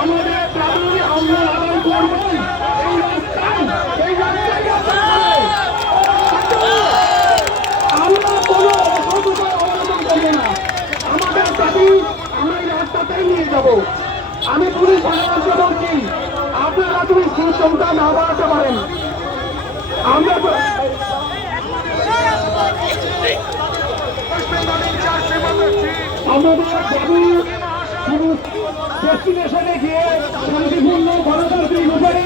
আমাদের দাবি দাবি স্পষ্ট ছিল আমাদের কোনো অসুবিধা নিয়ে যাব। আমি পুলিশ সাধারণকে বলছি, আপনারা তুমি সিস্টেমটা না বাড়াতে পারেন, আমরা আমাদের দাবি ডেস্টিনেশনে গিয়ে শান্তিপূর্ণ গণতান্ত্রিক উপরে,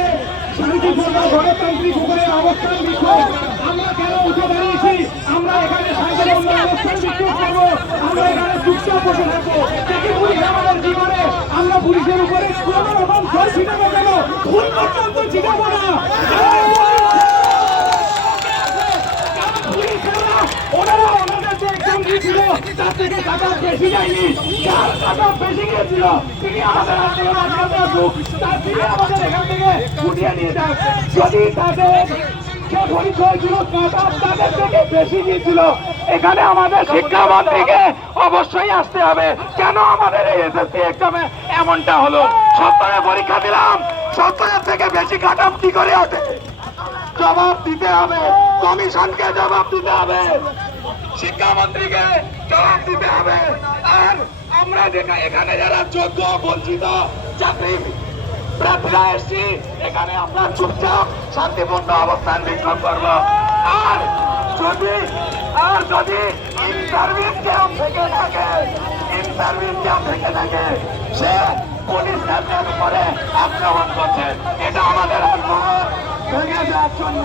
শান্তিপূর্ণ গণতান্ত্রিক উপরে অবস্থান বিক্ষোভ আমরা কেন উঠে দাঁড়িয়েছি? আমরা এখানে শান্তিপূর্ণ অবস্থান বিক্ষোভ করব আমরা এখানে চুপচাপ বসে থাকব। দেখি পুলিশ আমাদের করে আমরা পুলিশের উপরে কোনো রকম জল ছিটাবো কেন? ফুল পর্যন্ত ছিটাবো না দিয়েছিল তার থেকে টাকা বেশি যায়নি টাকা বেশি গিয়েছিল। তিনি আমাদের থেকে আমাদের এখান থেকে উঠিয়ে নিয়ে যান যদি তাদের এখানে আমাদের শিক্ষামন্ত্রীকে অবশ্যই আসতে হবে। কেন আমাদের এই এসএসসি এক্সামে এমনটা হলো? সত্তরের পরীক্ষা দিলাম সত্তরের থেকে বেশি কাটাম কি করে ওঠে জবাব দিতে হবে। কমিশনকে জবাব দিতে হবে। শিক্ষামন্ত্রীকে জবাব দিতে হবে। আর আমরা এখানে যারা যোগ্য, বঞ্চিত চাকরি প্রার্থীরা এসছি, এখানে আমরা চুপচাপ, শান্তিপূর্ণ অবস্থান বিক্ষোভ করব। আর যদি আর যদি ইন সার্ভিস কেউ থেকে থাকে ইন সার্ভিস কেউ থেকে থাকে, সে পুলিশ উপরে আক্রমণ করছে। এটা আমাদের আগ্রহ ভেঙে দেওয়ার জন্য।